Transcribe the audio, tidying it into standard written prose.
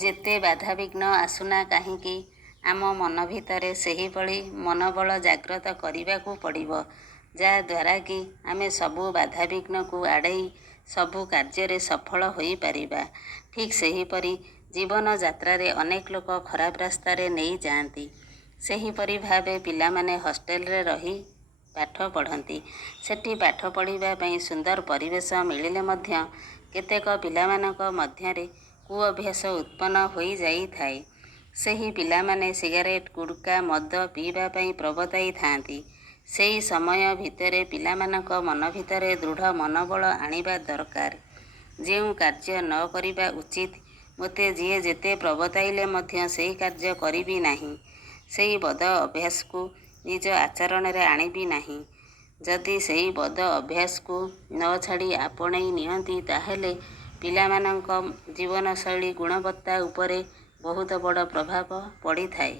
ଯେତେ ବାଧାବିଘ୍ନ ଆସୁନା କାହିଁକି ଆମ ମନ ଭିତରେ ସେହିଭଳି ମନୋବଳ ଜାଗ୍ରତ କରିବାକୁ ପଡ଼ିବ, ଯାହାଦ୍ୱାରା କି ଆମେ ସବୁ ବାଧାବିଘ୍ନକୁ ଆଡ଼େଇ ସବୁ କାର୍ଯ୍ୟରେ ସଫଳ ହୋଇପାରିବା। ଠିକ୍ ସେହିପରି ଜୀବନ ଯାତ୍ରାରେ ଅନେକ ଲୋକ ଖରାପ ରାସ୍ତାରେ ନେଇଯାଆନ୍ତି। ସେହିପରି ଭାବେ ପିଲାମାନେ ହଷ୍ଟେଲରେ ରହି ପାଠ ପଢ଼ନ୍ତି। ସେଠି ପାଠ ପଢ଼ିବା ପାଇଁ ସୁନ୍ଦର ପରିବେଶ ମିଳିଲେ ମଧ୍ୟ କେତେକ ପିଲାମାନଙ୍କ ମଧ୍ୟରେ କୁଅଭ୍ୟାସ ଉତ୍ପନ୍ନ ହୋଇଯାଇଥାଏ। ସେହି ପିଲାମାନେ ସିଗାରେଟ, ଗୁଟ୍ଖା, ମଦ ପିଇବା ପାଇଁ ପ୍ରବର୍ତ୍ତାଇଥାନ୍ତି। ସେହି ସମୟ ଭିତରେ ପିଲାମାନଙ୍କ ମନ ଭିତରେ ଦୃଢ଼ ମନୋବଳ ଆଣିବା ଦରକାର। ଯେଉଁ କାର୍ଯ୍ୟ ନ କରିବା ଉଚିତ, ମୋତେ ଯିଏ ଯେତେ ପ୍ରବର୍ତ୍ତାଇଲେ ମଧ୍ୟ ସେହି କାର୍ଯ୍ୟ କରିବି ନାହିଁ। ସେହି ବଦ ଅଭ୍ୟାସକୁ ନିଜ ଆଚରଣରେ ଆଣିବି ନାହିଁ। ଯଦି ସେହି ବଦ ଅଭ୍ୟାସକୁ ନ ଛାଡ଼ି ଆପଣେଇ ନିଅନ୍ତି, ତାହେଲେ ପିଲାମାନଙ୍କ ଜୀବନଶୈଳୀ ଗୁଣବତ୍ତା ଉପରେ ବହୁତ ବଡ଼ ପ୍ରଭାବ ପଡ଼ିଥାଏ।